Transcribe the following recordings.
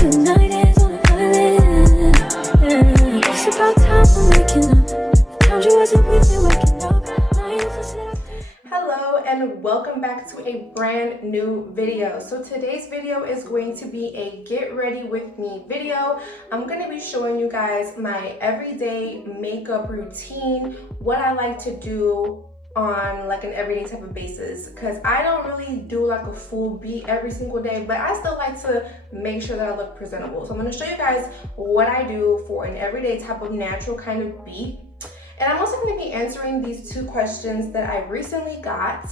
Tonight is on a island. It's about time we're making up. The times you wasn't with me waking up. Now you feel set up. Hello and welcome back to a brand new video. So today's video is going to be a get ready with me video. I'm going to be showing you guys my everyday makeup routine, what I like to do on like an everyday type of basis, because I don't really do like a full beat every single day, but I still like to make sure that I look presentable. So I'm going to show you guys what I do for an everyday type of natural kind of beat. And I'm also going to be answering these two questions that I recently got.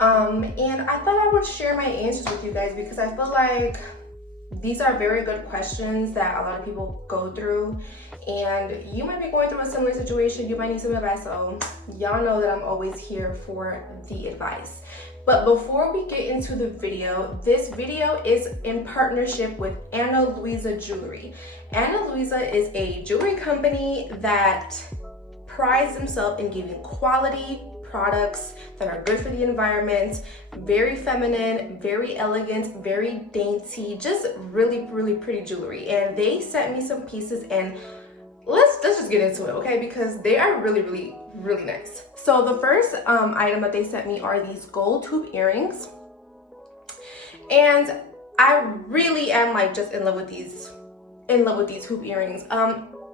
And I thought I would share my answers with you guys because I feel like these are very good questions that a lot of people go through. And you might be going through a similar situation. You might need some advice. So y'all know that I'm always here for the advice. But before we get into the video, this video is in partnership with Ana Luisa Jewelry. Ana Luisa is a jewelry company that prides themselves in giving quality products that are good for the environment, very feminine, very elegant, very dainty, just really pretty jewelry. And they sent me some pieces, and let's just get into it, okay? Because they are really nice. So the first item that they sent me are these gold hoop earrings, and I really am like just in love with these hoop earrings.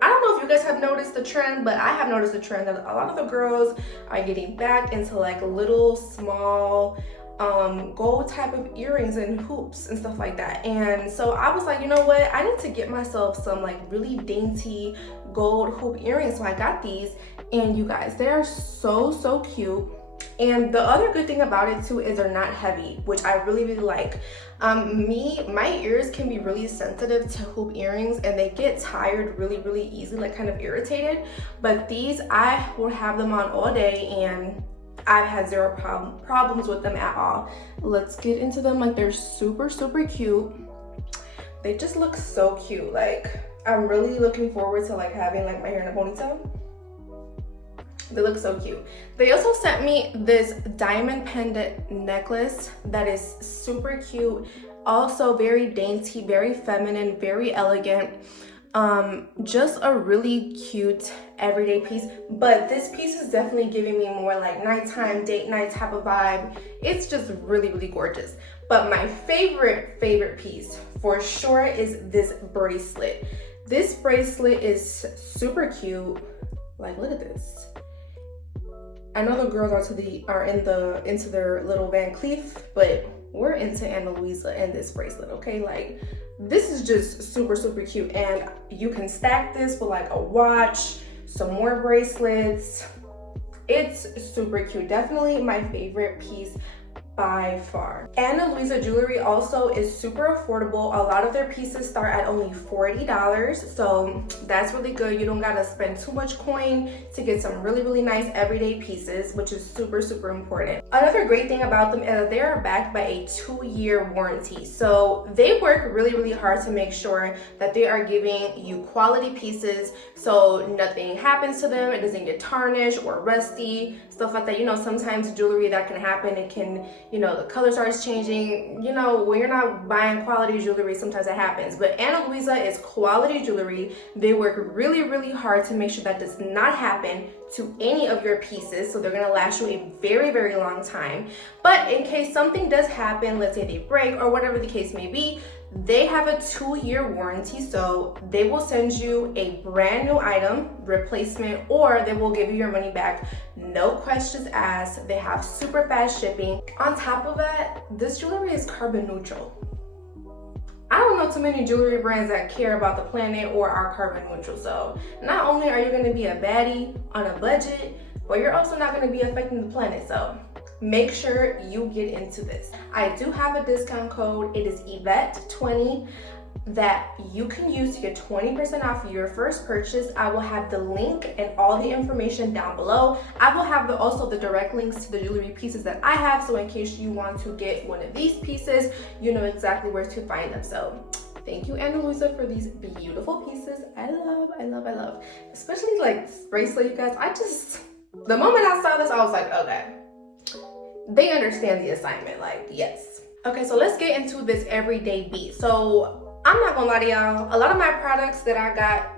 I don't know if you guys have noticed the trend, but I have noticed the trend that a lot of the girls are getting back into like little small gold type of earrings and hoops and stuff like that. And so I was like, you know what, I need to get myself some like really gold hoop earrings. So I got these, and you guys, they are so cute. And the other good thing about it too is they're not heavy, which I really like. My ears can be really sensitive to hoop earrings, and they get tired really easily, like kind of irritated. But these, I will have them on all day, and I've had zero problems with them at all. Let's get into them. Like, they're super cute. They just look so cute. Like, I'm really looking forward to like having like my hair in a ponytail. They look so cute. They also sent me this diamond pendant necklace that is super cute, also very dainty, very feminine, very elegant. Just a really cute everyday piece, but this piece is definitely giving me more like nighttime, date night type of vibe. It's just really gorgeous. But my favorite piece for sure is this bracelet. This bracelet is super cute. Like, look at this. I know the girls are into their little Van Cleef, but we're into Ana Luisa and this bracelet, okay? Like, this is just super cute, and you can stack this with like a watch, some more bracelets. It's super cute. Definitely my favorite piece by far. Ana Luisa Jewelry also is super affordable. A lot of their pieces start at only $40, so that's really good. You don't gotta spend too much coin to get some really nice everyday pieces, which is super important. Another great thing about them is that they are backed by a 2-year warranty, so they work really hard to make sure that they are giving you quality pieces, so nothing happens to them, it doesn't get tarnished or rusty, stuff like that. You know, sometimes jewelry that can happen, it can, you know, the color starts changing. You know, when you're not buying quality jewelry, sometimes it happens. But Ana Luisa is quality jewelry. They work really hard to make sure that does not happen to any of your pieces. So they're gonna last you a very long time. But in case something does happen, let's say they break or whatever the case may be, they have a 2-year warranty, so they will send you a brand new item replacement, or they will give you your money back, no questions asked. They have super fast shipping. On top of that, this jewelry is carbon neutral. I don't know too many jewelry brands that care about the planet or are carbon neutral. So not only are you going to be a baddie on a budget, but you're also not going to be affecting the planet. So make sure you get into this. I do have a discount code. It is Yvette20 that you can use to get 20% off your first purchase. I will have the link and all the information down below. I will have also the direct links to the jewelry pieces that I have, so in case you want to get one of these pieces, you know exactly where to find them. So thank you, Ana Luisa, for these beautiful pieces. I love. Especially like this bracelet, you guys. The moment I saw this, I was like, okay, they understand the assignment, like, yes. Okay, so let's get into this everyday beat. So I'm not gonna lie to y'all, a lot of my products that I got,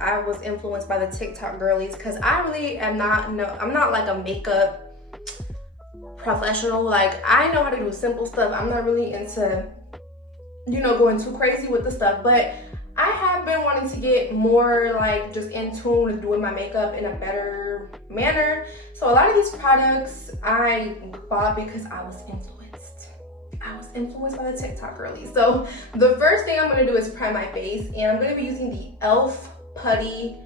I was influenced by the TikTok girlies, because I really am not, I'm not like a makeup professional. Like, I know how to do simple stuff. I'm not really into, you know, going too crazy with the stuff, but I have been wanting to get more like just in tune with doing my makeup in a better manner. So a lot of these products I bought because I was influenced by the TikTok girlies. So the first thing I'm gonna do is prime my face, and I'm gonna be using the e.l.f. Putty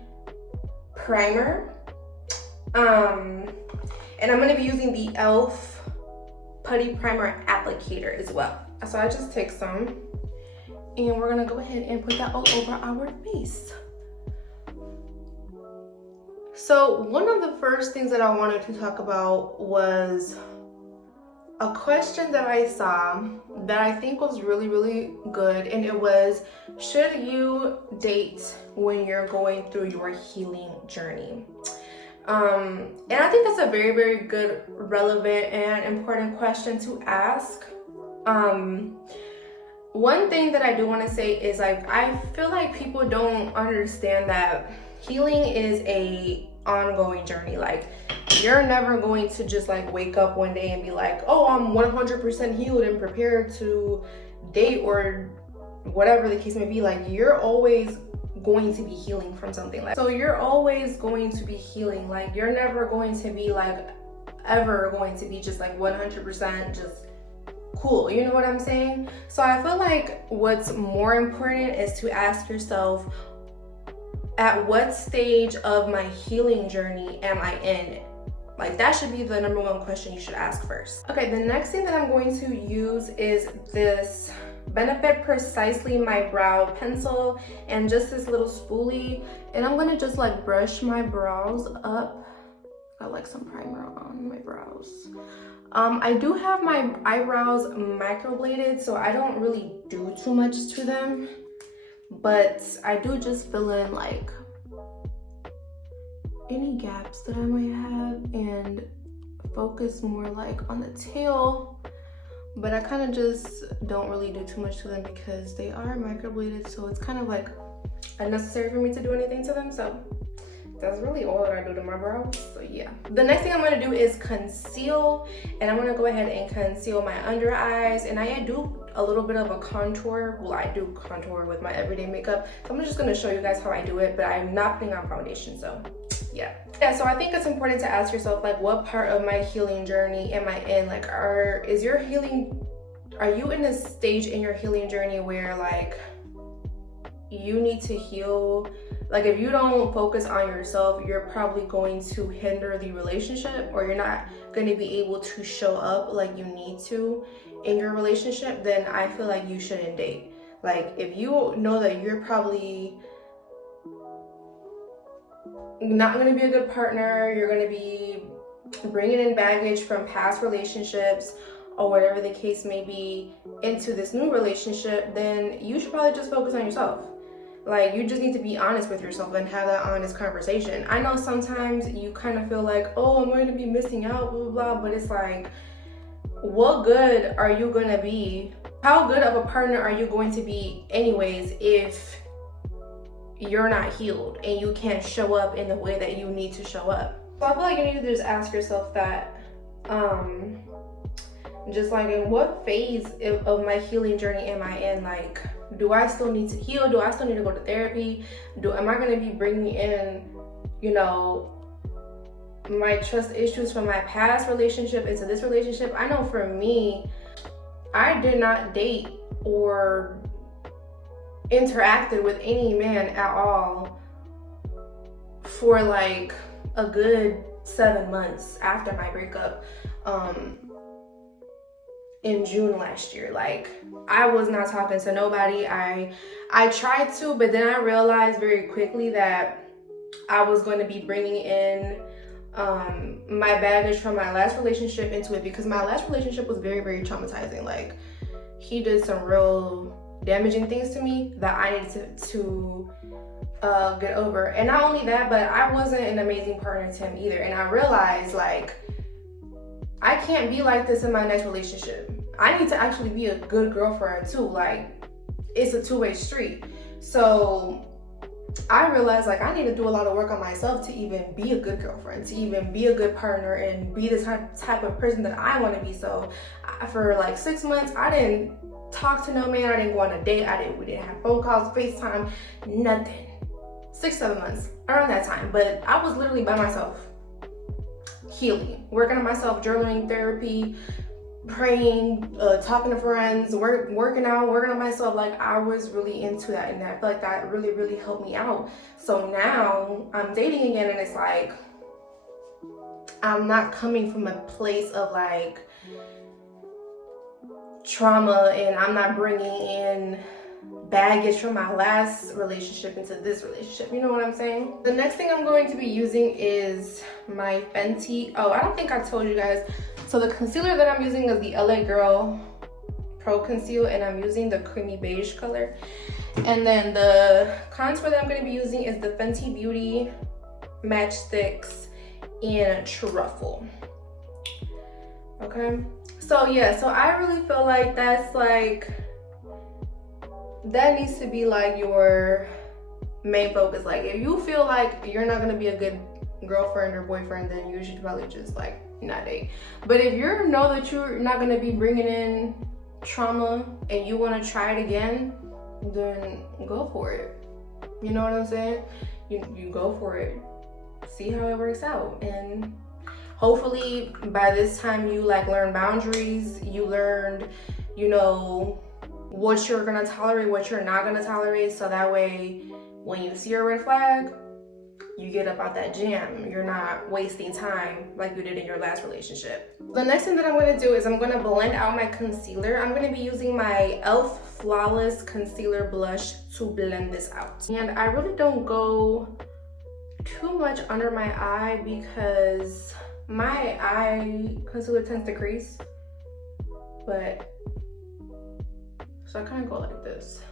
Primer. And I'm gonna be using the e.l.f. Putty Primer Applicator as well. So I just take some, and we're gonna go ahead and put that all over our face. So one of the first things that I wanted to talk about was a question that I saw that I think was really, really good, and it was, should you date when you're going through your healing journey? And I think that's a very, very good, relevant, and important question to ask. One thing that I do want to say is, like, I feel like people don't understand that healing is a ongoing journey. Like, you're never going to just like wake up one day and be like, oh, I'm 100% healed and prepared to date or whatever the case may be. Like, you're always going to be healing from something. Like, so you're always going to be healing. Like, you're never going to be like ever going to be just like 100% just cool, you know what I'm saying? So I feel like what's more important is to ask yourself, at what stage of my healing journey am I in? Like, that should be the number one question you should ask first. Okay, the next thing that I'm going to use is this Benefit Precisely My Brow Pencil and just this little spoolie. And I'm gonna just like brush my brows up. Got like some primer on my brows. I do have my eyebrows microbladed, so I don't really do too much to them. But I do just fill in like any gaps that I might have and focus more like on the tail, but I kind of just don't really do too much to them because they are microbladed, so it's kind of like unnecessary for me to do anything to them. So that's really all that I do to my brows. So yeah, the next thing I'm going to do is conceal, and I'm going to go ahead and conceal my under eyes, and I do a little bit of a contour. Well, I do contour with my everyday makeup, so I'm just going to show you guys how I do it, but I'm not putting on foundation. So yeah, so I think it's important to ask yourself, like, what part of my healing journey am I in? Like, are you in a stage in your healing journey where like you need to heal? Like, if you don't focus on yourself, you're probably going to hinder the relationship, or you're not going to be able to show up like you need to in your relationship. Then I feel like you shouldn't date. Like, if you know that you're probably not going to be a good partner, you're going to be bringing in baggage from past relationships or whatever the case may be into this new relationship, then you should probably just focus on yourself. Like, you just need to be honest with yourself and have that honest conversation. I know sometimes you kind of feel like, oh, I'm going to be missing out, blah, blah, blah, but it's like, what good are you going to be? How good of a partner are you going to be anyways if you're not healed and you can't show up in the way that you need to show up? So I feel like you need to just ask yourself that, just like, in what phase of my healing journey am I in? Like, do I still need to heal? Do I still need to go to therapy? Am I going to be bringing in, you know, my trust issues from my past relationship into this relationship? I know for me, I did not date or interacted with any man at all for like a good 7 months after my breakup in June last year. Like, I was not talking to nobody. I tried to, but then I realized very quickly that I was going to be bringing in my baggage from my last relationship into it, because my last relationship was very, very traumatizing. Like, he did some real damaging things to me that I needed to get over. And not only that, but I wasn't an amazing partner to him either. And I realized, like, I can't be like this in my next relationship. I need to actually be a good girlfriend too. Like, it's a two-way street. So I realized like I need to do a lot of work on myself to even be a good girlfriend, to even be a good partner, and be the type of person that I want to be. So for like 6 months, I didn't talk to no man. I didn't go on a date. We didn't have phone calls, FaceTime, nothing. 6-7 months around that time. But I was literally by myself, healing, working on myself, journaling, therapy, praying, talking to friends, working out, working on myself. Like I was really into that, and I feel like that really helped me out. So now I'm dating again, and it's like I'm not coming from a place of like trauma, and I'm not bringing in baggage from my last relationship into this relationship. You know what I'm saying? The next thing I'm going to be using is my Fenty. Oh, I don't think I told you guys. So the concealer that I'm using is the LA Girl Pro Conceal, and I'm using the creamy beige color. And then the contour that I'm going to be using is the Fenty Beauty Matchsticks in Truffle. Okay, so yeah, so I really feel like that needs to be like your main focus. Like if you feel like you're not going to be a good girlfriend or boyfriend, then you should probably just like not date. But if you know that you're not going to be bringing in trauma and you want to try it again, then go for it. You know what I'm saying? You go for it, see how it works out, and hopefully by this time you like learn boundaries, you learned, you know, what you're gonna tolerate, what you're not gonna tolerate, so that way when you see a red flag, you get up out that jam. You're not wasting time like you did in your last relationship. The next thing that I'm gonna do is I'm gonna blend out my concealer. I'm gonna be using my e.l.f. Flawless Concealer Blush to blend this out. And I really don't go too much under my eye because my eye concealer tends to crease. But, so I kind of go like this.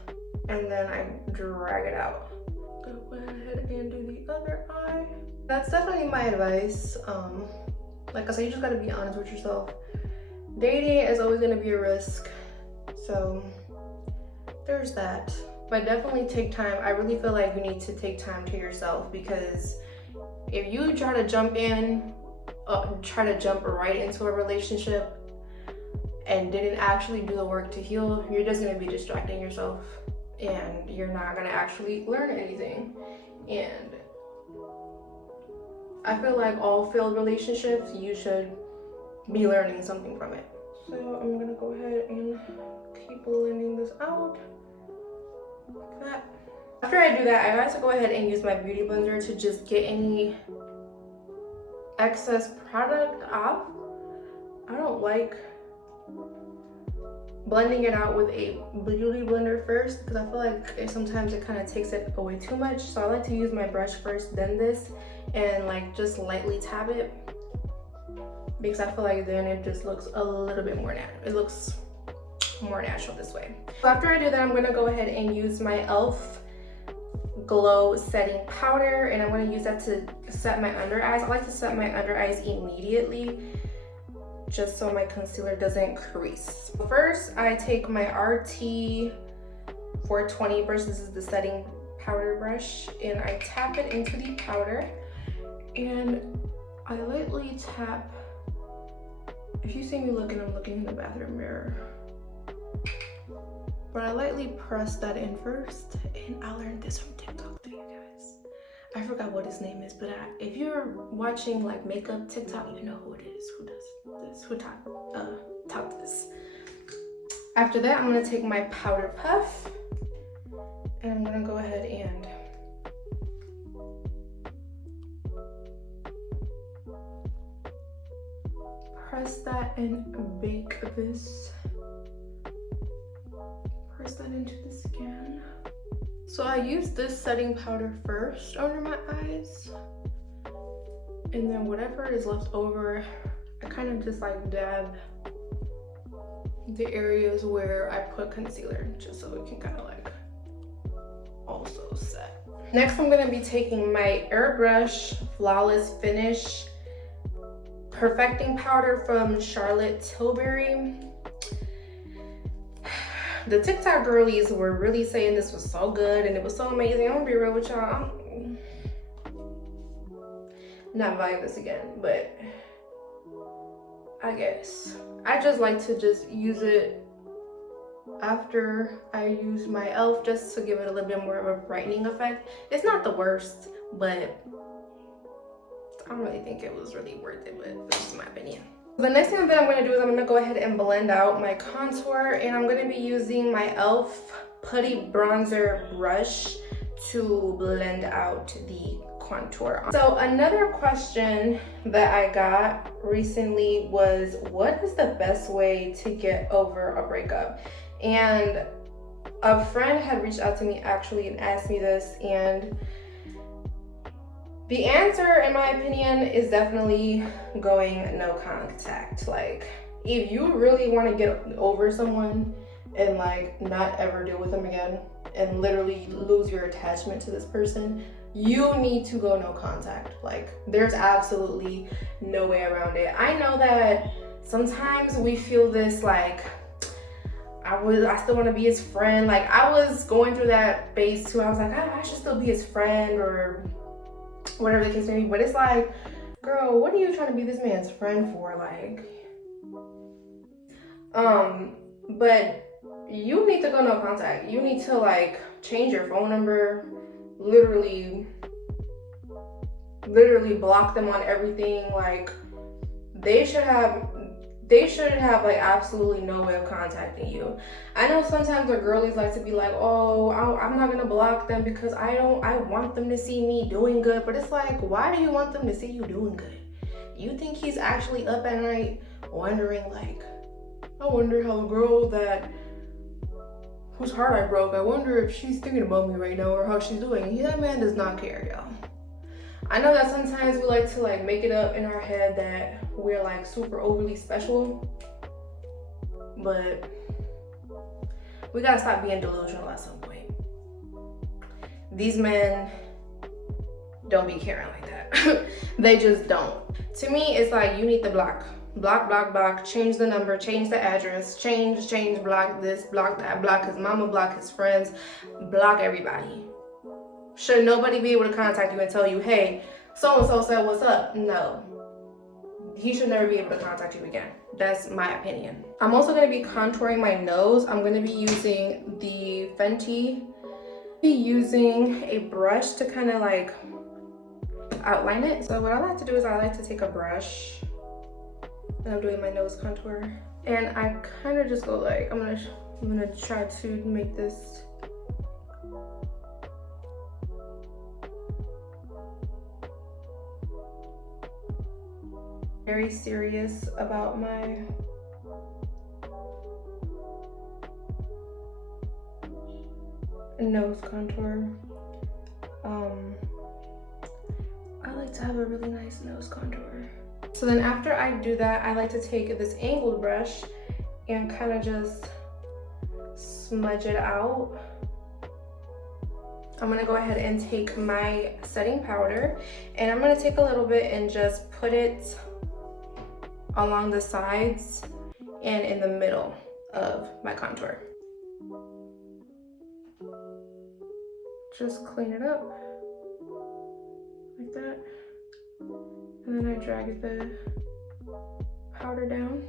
And then I drag it out. Go ahead and do the other eye. That's definitely my advice. Like I said, you just gotta be honest with yourself. Dating is always gonna be a risk, so there's that. But definitely take time. I really feel like you need to take time to yourself, because if you try to jump right into a relationship and didn't actually do the work to heal, you're just gonna be distracting yourself, and you're not gonna actually learn anything. And I feel like all failed relationships, you should be learning something from it. So I'm gonna go ahead and keep blending this out. Like that. After I do that, I like to go ahead and use my beauty blender to just get any excess product off. I don't like blending it out with a beauty blender first, because I feel like sometimes it kind of takes it away too much. So I like to use my brush first, then this, and like just lightly tap it, because I feel like then it just looks a little bit more natural. It looks more natural this way. So after I do that, I'm gonna go ahead and use my e.l.f. Glow Setting Powder, and I'm gonna use that to set my under eyes. I like to set my under eyes immediately, just so my concealer doesn't crease. First, I take my RT 420 brush. This is the setting powder brush, and I tap it into the powder, and I lightly tap. If you see me looking, I'm looking in the bathroom mirror. But I lightly press that in first, and I learned this from TikTok too, you guys. I forgot what his name is, but if you're watching like makeup TikTok, you know who it is, who does this, who taught this. After that, I'm gonna take my powder puff, and I'm gonna go ahead and press that and bake this. Press that into the skin. So I use this setting powder first under my eyes, and then whatever is left over, I kind of just like dab the areas where I put concealer, just so it can kind of like also set. Next, I'm gonna be taking my Airbrush Flawless Finish Perfecting Powder from Charlotte Tilbury. The TikTok girlies were really saying this was so good and it was so amazing. I'm gonna be real with y'all. I'm not buying this again, but I guess I just like to just use it after I use my e.l.f. just to give it a little bit more of a brightening effect. It's not the worst, but I don't really think it was really worth it, but this is my opinion. The next thing that I'm going to do is I'm going to go ahead and blend out my contour, and I'm going to be using my e.l.f. Putty Bronzer brush to blend out the contour. So another question that I got recently was, what is the best way to get over a breakup? And a friend had reached out to me actually and asked me this, and the answer, in my opinion, is definitely going no contact. Like, if you really want to get over someone and like not ever deal with them again and literally lose your attachment to this person, you need to go no contact. Like, there's absolutely no way around it. I know that sometimes we feel this like, I still want to be his friend. Like, I was going through that phase too. I was like, I should still be his friend or whatever the case may be. But it's like, girl, what are you trying to be this man's friend for? Like, but you need to go no contact. You need to like change your phone number, literally block them on everything. Like, they should have like absolutely no way of contacting you. I know sometimes the girlies like to be like, oh, I'm not gonna block them because I want them to see me doing good. But it's like, why do you want them to see you doing good? You think he's actually up at night wondering like, I wonder how the girl whose heart I broke, I wonder if she's thinking about me right now or how she's doing. That man does not care, y'all. I know that sometimes we like to like make it up in our head that we're like super overly special, but we gotta stop being delusional at some point. These men don't be caring like that. They just don't. To me, it's like, you need to block, change the number, change the address, change, block this, block that, block his mama, block his friends, block everybody. Should nobody be able to contact you and tell you, hey, so-and-so said what's up? No. He should never be able to contact you again. That's my opinion. I'm also going to be contouring my nose. I'm going to be using the Fenty. Using a brush to kind of like outline it. So what I like to do is I like to take a brush and I'm doing my nose contour. And I kind of just go like, I'm gonna try to make this very serious about my nose contour. I like to have a really nice nose contour. So then after I do that, I like to take this angled brush and kind of just smudge it out. I'm gonna go ahead and take my setting powder and I'm gonna take a little bit and just put it along the sides and in the middle of my contour. Just clean it up like that. And then I drag the powder down.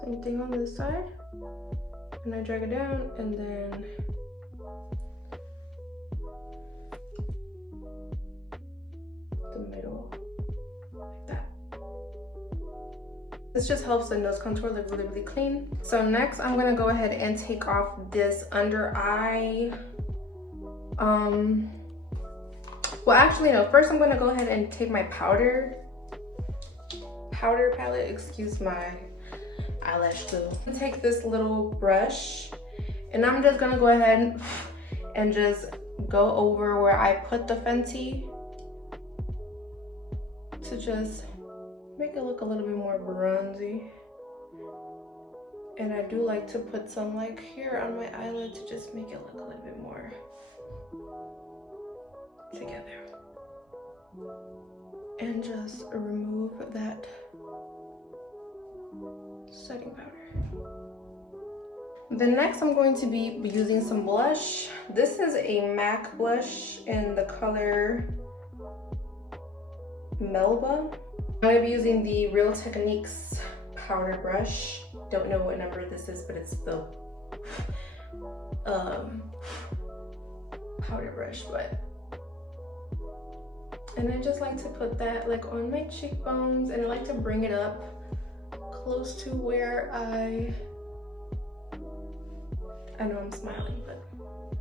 Same thing on this side. And I drag it down and then the middle, like that. This just helps the nose contour look really, really clean. So next I'm gonna go ahead and take off this under eye. Well, actually no, first I'm gonna go ahead and take my powder palette, excuse my eyelash glue. Take this little brush and I'm just gonna go ahead and just go over where I put the Fenty to just make it look a little bit more bronzy. And I do like to put some like here on my eyelid to just make it look a little bit more together. and just remove that setting powder. Then next I'm going to be using some blush. This is a MAC blush in the color Melba. I'm going to be using the Real Techniques powder brush. Don't know what number this is, but it's the powder brush. And I just like to put that like on my cheekbones, and I like to bring it up close to where I know I'm smiling, but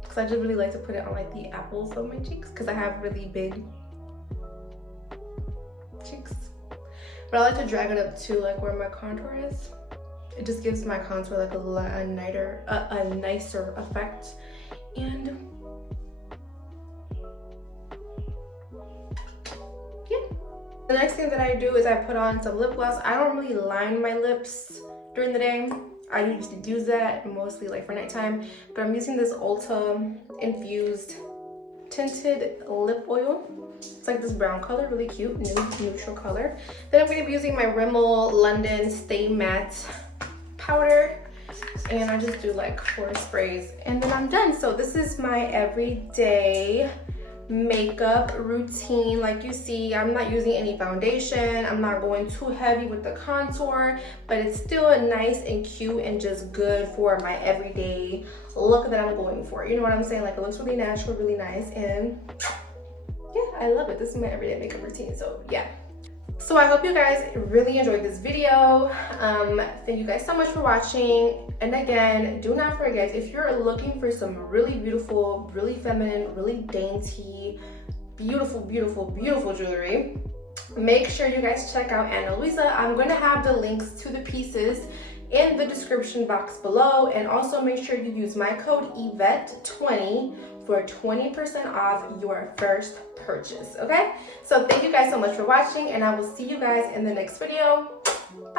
because I just really like to put it on like the apples of my cheeks because I have really big cheeks. But I like to drag it up to like where my contour is. It just gives my contour like a nicer effect. And yeah. The next thing that I do is I put on some lip gloss. I don't really line my lips during the day. I used to do that mostly like for nighttime, but I'm using this Ulta infused tinted lip oil. It's like this brown color, really cute, neutral color. Then I'm going to be using my Rimmel London Stay Matte powder, and I just do like 4 sprays and then I'm done. So this is my everyday makeup routine. Like you see, I'm not using any foundation, I'm not going too heavy with the contour, but it's still nice and cute and just good for my everyday look that I'm going for. You know what I'm saying? Like it looks really natural, really nice, and yeah, I love it. This is my everyday makeup routine. So yeah, so I hope you guys really enjoyed this video. Thank you guys so much for watching. And again, do not forget, if you're looking for some really beautiful, really feminine, really dainty, beautiful jewelry, make sure you guys check out Ana Luisa. I'm going to have the links to the pieces in the description box below, and also make sure you use my code Yvette20 for 20% off your first purchase. Okay, so thank you guys so much for watching, and I will see you guys in the next video. Bye.